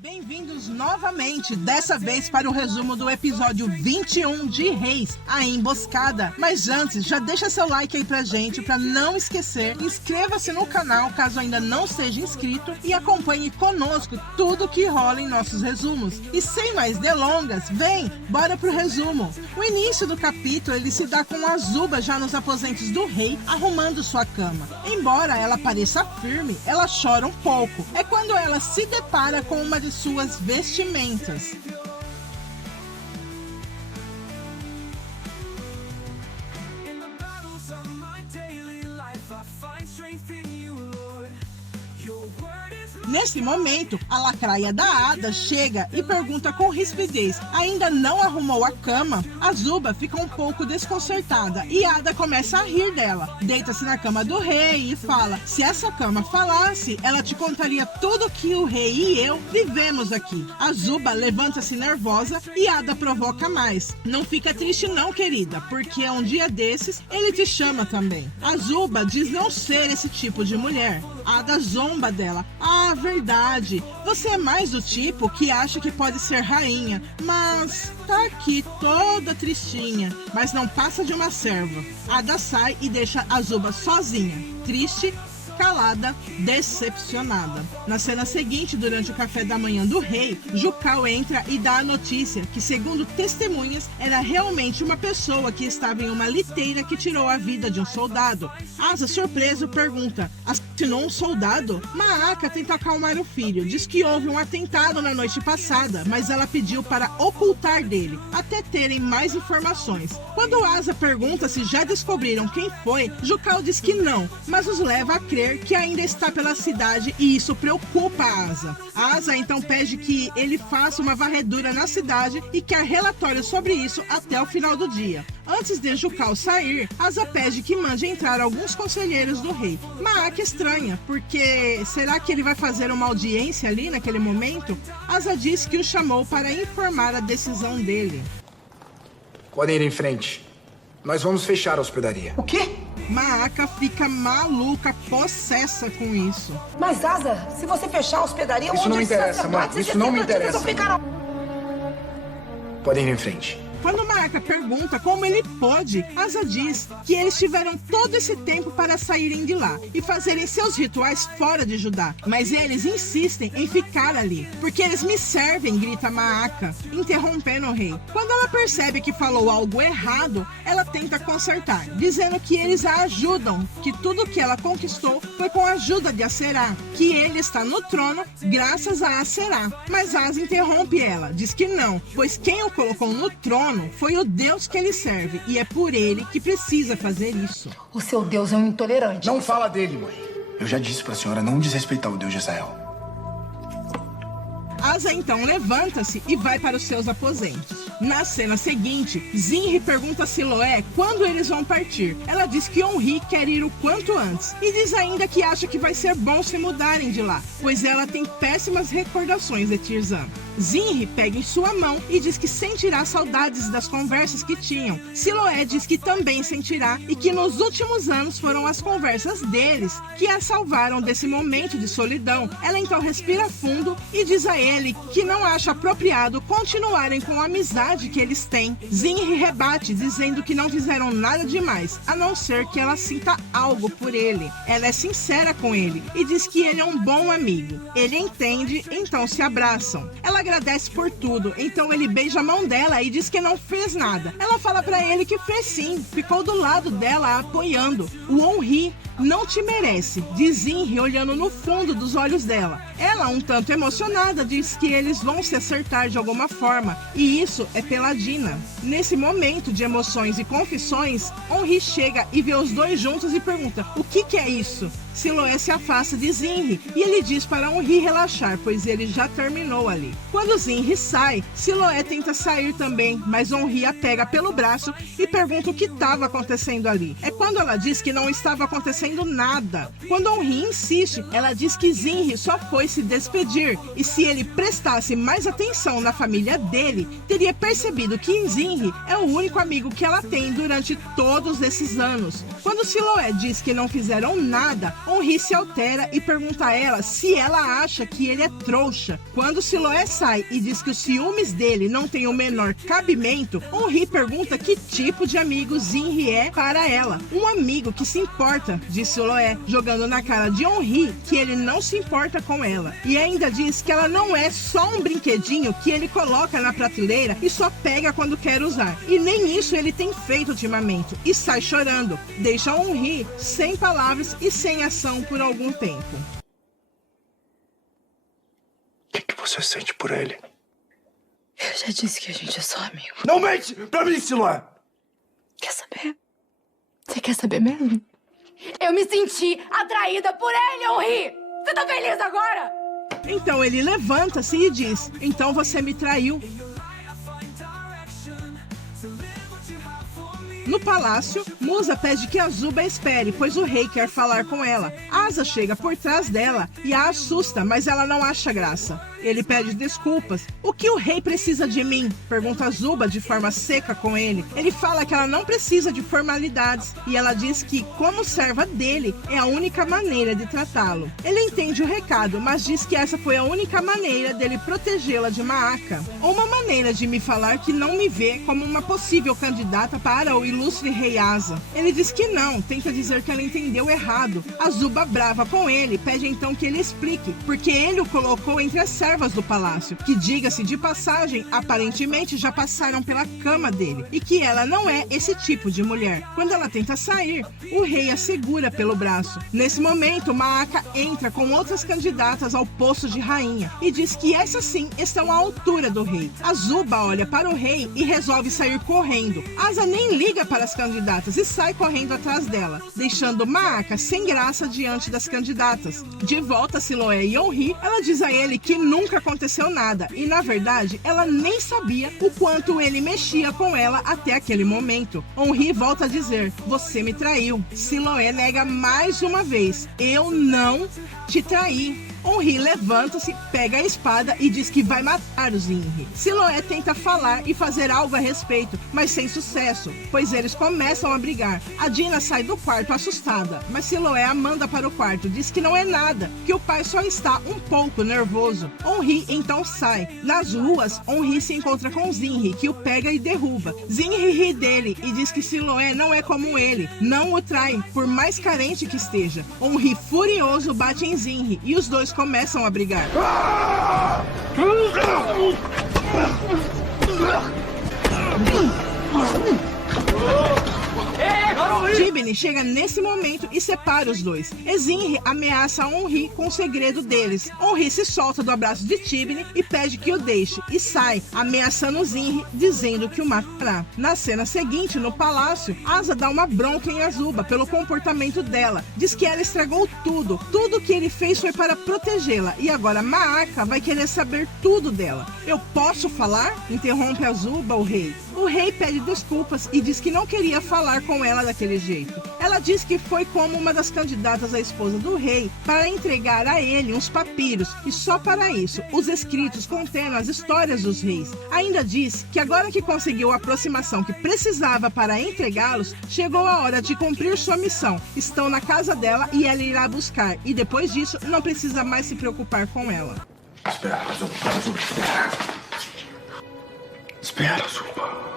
Bem-vindos novamente, dessa vez para o resumo do episódio 21 de Reis, a Emboscada. Mas antes, já deixa seu like aí pra gente, pra não esquecer. Inscreva-se no canal caso ainda não seja inscrito e acompanhe conosco tudo que rola em nossos resumos. E sem mais delongas, vem, bora pro resumo. O início do capítulo, ele se dá com Azula já nos aposentos do rei, arrumando sua cama. Embora ela pareça firme, ela chora um pouco. É quando ela se depara com uma de suas vestimentas. Nesse momento, a lacraia da Ada chega e pergunta com rispidez: ainda não arrumou a cama? Azula fica um pouco desconcertada e Ada começa a rir dela. Deita-se na cama do rei e fala: se essa cama falasse, ela te contaria tudo que o rei e eu vivemos aqui. Azula levanta-se nervosa e Ada provoca mais: não fica triste não, querida, porque um dia desses ele te chama também. Azula diz não ser esse tipo de mulher. Ada zomba dela: ah, verdade, você é mais do tipo que acha que pode ser rainha, mas tá aqui toda tristinha, mas não passa de uma serva. Ada sai e deixa Azula sozinha, triste, calada, decepcionada. Na cena seguinte, durante o café da manhã do rei, Jucal entra e dá a notícia que, segundo testemunhas, era realmente uma pessoa que estava em uma liteira que tirou a vida de um soldado. Asa, surpreso, pergunta: assassinou um soldado? Maaca tenta acalmar o filho, diz que houve um atentado na noite passada, mas ela pediu para ocultar dele, até terem mais informações. Quando Asa pergunta se já descobriram quem foi, Jucal diz que não, mas os leva a crer que ainda está pela cidade e isso preocupa Asa. Asa então pede que ele faça uma varredura na cidade e quer relatório sobre isso até o final do dia. Antes de Jucal sair, Asa pede que mande entrar alguns conselheiros do rei. Maaca estranha, porque será que ele vai fazer uma audiência ali naquele momento? Asa diz que o chamou para informar a decisão dele. Podem ir em frente. Nós vamos fechar a hospedaria. O quê? Maaca fica maluca, possessa com isso. Mas, Asa, se você fechar a hospedaria... Isso não me interessa, mãe. Isso não me interessa. Podem ir em frente. Quando Maaca pergunta como ele pode, Asa diz que eles tiveram todo esse tempo para saírem de lá e fazerem seus rituais fora de Judá. Mas eles insistem em ficar ali, porque eles me servem, grita Maaca, interrompendo o rei. Quando ela percebe que falou algo errado, ela tenta consertar, dizendo que eles a ajudam, que tudo que ela conquistou foi com a ajuda de Aserá, que ele está no trono graças a Aserá. Mas Asa interrompe ela, diz que não, pois quem o colocou no trono foi o Deus que ele serve e é por ele que precisa fazer isso. O seu Deus é um intolerante. Não fala dele, mãe. Eu já disse pra senhora não desrespeitar o Deus de Israel. Asa então levanta-se e vai para os seus aposentos. Na cena seguinte, Zinri pergunta a Siloé quando eles vão partir. Ela diz que Onri quer ir o quanto antes e diz ainda que acha que vai ser bom se mudarem de lá, pois ela tem péssimas recordações de Tirzan. Zinri pega em sua mão e diz que sentirá saudades das conversas que tinham. Siloé diz que também sentirá e que nos últimos anos foram as conversas deles que a salvaram desse momento de solidão. Ela então respira fundo e diz a ele que não acha apropriado continuarem com a amizade que eles têm. Zinri rebate, dizendo que não fizeram nada demais, a não ser que ela sinta algo por ele. Ela é sincera com ele e diz que ele é um bom amigo. Ele entende, então se abraçam. Ela agradece por tudo, então ele beija a mão dela e diz que não fez nada. Ela fala pra ele que fez sim, ficou do lado dela apoiando. O Onri não te merece, diz Zinri olhando no fundo dos olhos dela. Ela, um tanto emocionada, diz que eles vão se acertar de alguma forma, e isso é pela Dina. Nesse momento de emoções e confissões, Onri chega e vê os dois juntos e pergunta: o que é isso? Siloé se afasta de Zinri e ele diz para Onri relaxar, pois ele já terminou ali. Quando Zinri sai, Siloé tenta sair também, mas Henri a pega pelo braço e pergunta o que estava acontecendo ali. É quando ela diz que não estava acontecendo nada. Quando Henri insiste, ela diz que Zinri só foi se despedir e se ele prestasse mais atenção na família dele, teria percebido que Zinri é o único amigo que ela tem durante todos esses anos. Quando Siloé diz que não fizeram nada, Henri se altera e pergunta a ela se ela acha que ele é trouxa. Quando Siloé sai e diz que os ciúmes dele não tem o menor cabimento, Henri pergunta que tipo de amigo Zinri é para ela. Um amigo que se importa, diz Siloé, jogando na cara de Henri que ele não se importa com ela. E ainda diz que ela não é só um brinquedinho que ele coloca na prateleira e só pega quando quer usar. E nem isso ele tem feito ultimamente. E sai chorando. Deixa Henri sem palavras e sem ação por algum tempo. O que você sente por ele? Eu já disse que a gente é só amigo. Não mente pra mim, Siloé! Quer saber? Você quer saber mesmo? Eu me senti atraída por ele, Henri! Você tá feliz agora? Então ele levanta-se e diz: então você me traiu. No palácio, Musa pede que Azuba espere, pois o rei quer falar com ela. Asa chega por trás dela e a assusta, mas ela não acha graça. Ele pede desculpas. O que o rei precisa de mim? Pergunta Azuba de forma seca com ele. Ele fala que ela não precisa de formalidades e ela diz que, como serva dele, é a única maneira de tratá-lo. Ele entende o recado, mas diz que essa foi a única maneira dele protegê-la de Maaka. Ou uma maneira de me falar que não me vê como uma possível candidata para o ilustre rei Asa. Ele diz que não, tenta dizer que ela entendeu errado. Azuba, brava com ele, pede então que ele explique, porque ele o colocou entre as servas do palácio, que, diga-se de passagem, aparentemente já passaram pela cama dele, e que ela não é esse tipo de mulher. Quando ela tenta sair, o rei a segura pelo braço. Nesse momento, Maaka entra com outras candidatas ao posto de rainha e diz que essas sim estão à altura do rei. Azuba olha para o rei e resolve sair correndo. Asa nem liga para as candidatas e sai correndo atrás dela, deixando Maaka sem graça diante das candidatas. De volta a Siloé e Henri, ela diz a ele que nunca aconteceu nada e, na verdade, ela nem sabia o quanto ele mexia com ela até aquele momento. Henri volta a dizer: você me traiu. Siloé nega mais uma vez: eu não te traí. Henri levanta-se, pega a espada e diz que vai matar o Zinri. Siloé tenta falar e fazer algo a respeito, mas sem sucesso, pois eles começam a brigar. A Dina sai do quarto assustada, mas Siloé a manda para o quarto, diz que não é nada, que o pai só está um pouco nervoso. Henri então sai. Nas ruas, Henri se encontra com Zinri, que o pega e derruba. Zinri ri dele e diz que Siloé não é como ele, não o trai, por mais carente que esteja. Henri, furioso, bate em Zinri e os dois começam a brigar. Tibni chega nesse momento e separa os dois. Zinri ameaça Henri com o segredo deles. Henri se solta do abraço de Tibni e pede que o deixe e sai, ameaçando Zinri, dizendo que o matará. Na cena seguinte, no palácio, Asa dá uma bronca em Azuba pelo comportamento dela. Diz que ela estragou tudo. Tudo que ele fez foi para protegê-la e agora Maaka vai querer saber tudo dela. Eu posso falar? Interrompe Azuba o rei. O rei pede desculpas e diz que não queria falar com ela daquele jeito. Ela diz que foi como uma das candidatas à esposa do rei para entregar a ele uns papiros e só para isso os escritos contendo as histórias dos reis. Ainda diz que agora que conseguiu a aproximação que precisava para entregá-los, chegou a hora de cumprir sua missão. Estão na casa dela e ela irá buscar e depois disso não precisa mais se preocupar com ela. Espera, Azuba, espera. Espera, Azuba.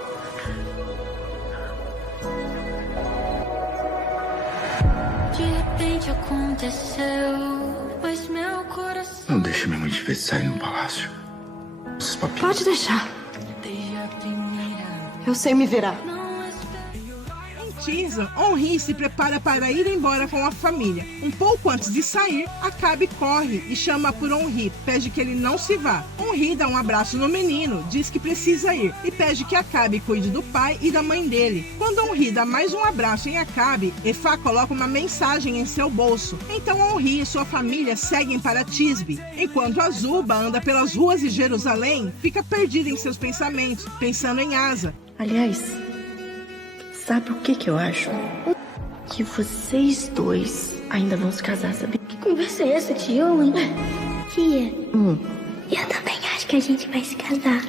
De repente aconteceu, pois meu coração. Não deixe minha mãe te ver sair no palácio. Esses papinhos. Pode deixar. Desde a primeira Eu sei me virar. não espero. Em concretizam, Henri se prepara para ir embora com a família. Um pouco antes de sair, Acabe corre e chama por Henri, pede que ele não se vá. Henri dá um abraço no menino, diz que precisa ir e pede que Acabe cuide do pai e da mãe dele. Quando Henri dá mais um abraço em Acabe, Efá coloca uma mensagem em seu bolso. Então Henri e sua família seguem para Tisbe, enquanto Azuba anda pelas ruas de Jerusalém, fica perdida em seus pensamentos, pensando em Asa. Aliás, sabe o que eu acho? Que vocês dois ainda vão se casar, sabe? Que conversa é essa, tia? Tia, eu também acho que a gente vai se casar.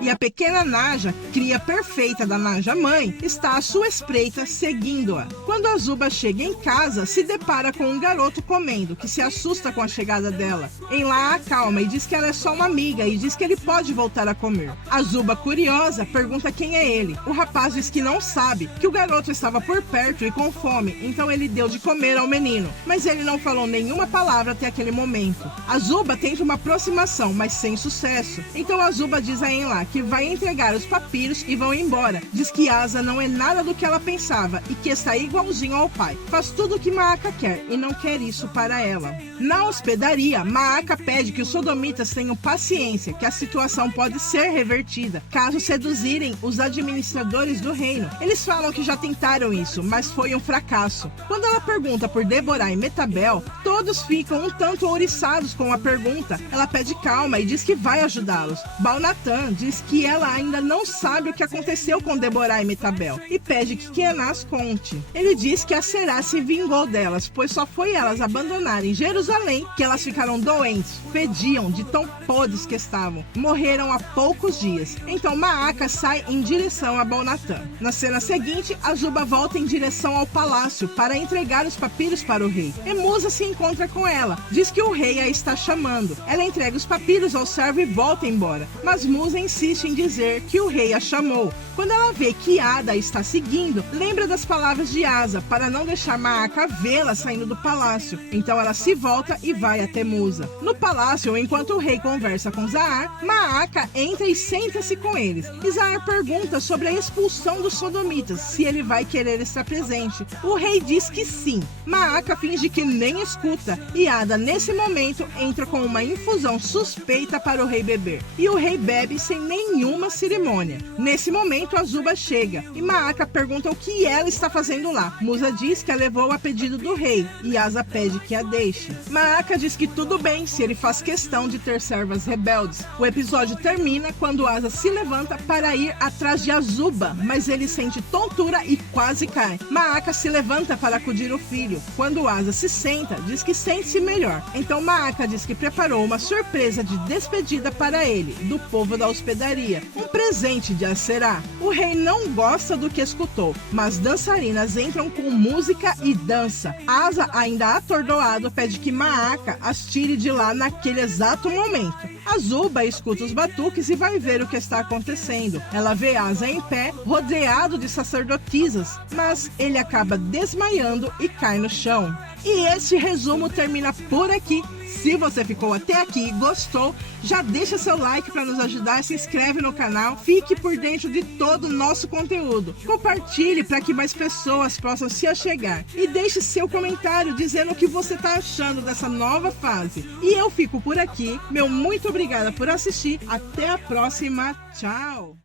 E a pequena Naja, cria perfeita da Naja mãe, está à sua espreita seguindo-a. Quando Azuba chega em casa, se depara com um garoto comendo, que se assusta com a chegada dela. Enlá a acalma e diz que ela é só uma amiga e diz que ele pode voltar a comer. Azuba, curiosa, pergunta quem é ele. O rapaz diz que não sabe, que o garoto estava por perto e com fome, então ele deu de comer ao menino. Mas ele não falou nenhuma palavra até aquele momento. Azuba tenta uma aproximação, mas sem sucesso. Então Azuba diz a Enlá que vai entregar os papiros e vão embora. Diz que Asa não é nada do que ela pensava e que está igualzinho ao pai. Faz tudo o que Maaca quer e não quer isso para ela. Na hospedaria, Maaca pede que os sodomitas tenham paciência, que a situação pode ser revertida caso seduzirem os administradores do reino. Eles falam que já tentaram isso, mas foi um fracasso. Quando ela pergunta por Deborah e Metabel, todos ficam um tanto ouriçados com a pergunta. Ela pede calma e diz que vai ajudá-los. Baal-Natan diz que ela ainda não sabe o que aconteceu com Deborah e Metabel e pede que Kenaz conte. Ele diz que a Será se vingou delas, pois só foi elas abandonarem Jerusalém que elas ficaram doentes, fediam de tão podres que estavam. Morreram há poucos dias. Então Maaca sai em direção a Baal-Natan. Na cena seguinte, Azuba volta em direção ao palácio para entregar os papiros para o rei. E Musa se encontra com ela, diz que o rei a está chamando. Ela entrega os papiros ao servo e volta embora, mas Musa insiste em dizer que o rei a chamou. Quando ela vê que Ada está seguindo, lembra das palavras de Asa para não deixar Maaca vê-la saindo do palácio. Então ela se volta e vai até Musa. No palácio, enquanto o rei conversa com Zaar, Maaca entra e senta-se com eles. E Zaar pergunta sobre a expulsão dos sodomitas, se ele vai querer estar presente. O rei diz que sim. Maaca finge que nem escuta e Ada, nesse momento, entra com uma infusão suspeita para o rei beber. E o rei bebe sem nenhuma cerimônia. Nesse momento, Azuba chega e Maaca pergunta o que ela está fazendo lá. Musa diz que a levou a pedido do rei e Asa pede que a deixe. Maaca diz que tudo bem se ele faz questão de ter servas rebeldes. O episódio termina quando Asa se levanta para ir atrás de Azuba, mas ele sente tontura e quase cai. Maaca se levanta para acudir o filho. Quando Asa se senta, diz que sente-se melhor. Então Maaca diz que preparou uma surpresa de despedida para ele, do povo da hospedaria. Um presente de Aserá. O rei não gosta do que escutou, mas dançarinas entram com música e dança. Asa, ainda atordoado, pede que Maaca as tire de lá naquele exato momento. Azuba escuta os batuques e vai ver o que está acontecendo. Ela vê Asa em pé, rodeado de sacerdotisas, mas ele acaba desmaiando e cai no chão. E este resumo termina por aqui. Se você ficou até aqui e gostou, já deixa seu like para nos ajudar, se inscreve no canal, fique por dentro de todo o nosso conteúdo. Compartilhe para que mais pessoas possam se achegar. E deixe seu comentário dizendo o que você está achando dessa nova fase. E eu fico por aqui. Meu muito obrigada por assistir. Até a próxima. Tchau!